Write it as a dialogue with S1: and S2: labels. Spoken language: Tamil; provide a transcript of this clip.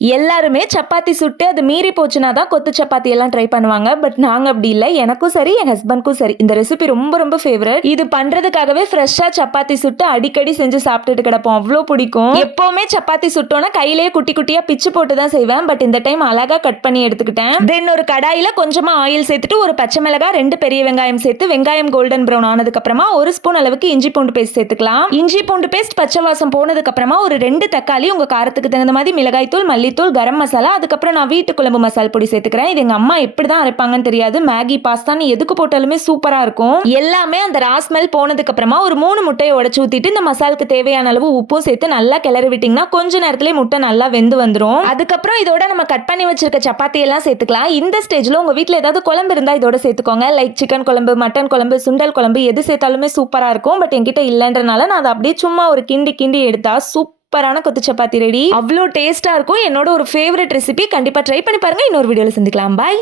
S1: எல்லாருமே சப்பாத்தி சுட்டு அது மீறி போச்சுன்னா தான் கொத்து சப்பாத்தி எல்லாம் ட்ரை பண்ணுவாங்க. பட் நாங்கள் அப்படி இல்லை. எனக்கும் சரி என் ஹஸ்பண்ட்க்கும் சரி. இந்த ரெசிபி ரொம்ப ரொம்ப ஃபேவரட் இது பண்ணுறதுக்காகவே ஃப்ரெஷ்ஷாக சப்பாத்தி சுட்டு அடிக்கடி செஞ்சு சாப்பிட்டுட்டு கிடப்போம். அவ்வளோ பிடிக்கும். எப்போவுமே சப்பாத்தி சுட்டோன்னா கையிலேயே குட்டி குட்டியாக பிச்சு போட்டு தான் செய்வேன். பட் இந்த டைம் அழகாக கட் பண்ணி எடுத்துக்கிட்டேன். தென் ஒரு கடாயில் கொஞ்சமாக ஆயில் சேர்த்துட்டு ஒரு பச்சை மிளகாய் ரெண்டு பெரிய வெங்காயம் சேர்த்து வெங்காயம் கோல்டன் ப்ரௌன் ஆனதுக்கப்புறமா ஒரு ஸ்பூன் அளவுக்கு இஞ்சி பூண்டு பேஸ்ட் சேர்த்துக்கலாம். இஞ்சி பூண்டு பேஸ்ட் பச்சை வாசம் போனதுக்கப்புறமா ஒரு ரெண்டு தக்காளி உங்கள் காரத்துக்கு தகுந்த மாதிரி மிளகாய் தூள் மல்லி மல்லித்தூள் கரம் மசாலா அதுக்கப்புறம் நான் வீட்டு குழம்பு மசால் பொடி சேர்த்துக்கிறேன். இது எங்கள் அம்மா எப்படி தான் அரைப்பாங்கன்னு தெரியாது. மேகி பாஸ்தான்னு எதுக்கு போட்டாலுமே சூப்பராக இருக்கும். எல்லாமே அந்த ரா ஸ்மெல் போனதுக்கு அப்புறமா ஒரு மூணு முட்டையை உடச்சு ஊற்றிட்டு இந்த மசாலுக்கு தேவையான அளவு உப்பும் சேர்த்து நல்லா கிளறி விட்டிங்கன்னா கொஞ்ச நேரத்திலே முட்டை நல்லா வெந்து வந்துடும் அதுக்கப்புறம் இதோட நம்ம கட் பண்ணி வச்சிருக்க சப்பாத்தி எல்லாம் சேர்த்துக்கலாம். இந்த ஸ்டேஜில் உங்கள் வீட்டில் ஏதாவது குழம்பு இருந்தால் இதோட சேர்த்துக்கோங்க. லைக் சிக்கன் குழம்பு மட்டன் குழம்பு சுண்டல் குழம்பு எது சேர்த்தாலுமே சூப்பராக இருக்கும். பட் என்கிட்ட இல்லைன்றனால நான் அதை அப்படியே சும்மா ஒரு கிண்டி கிண்டி எடுத்தால் சூப்பர் சூப்பரான கொத்து சப்பாத்தி ரெடி அவ்வளோ டேஸ்ட்டாக இருக்கும். என்னோட ஒரு ஃபேவரட் ரெசிபி கண்டிப்பாக ட்ரை பண்ணி பாருங்க. இன்னொரு வீடியோவில் சந்திக்கலாம். பாய்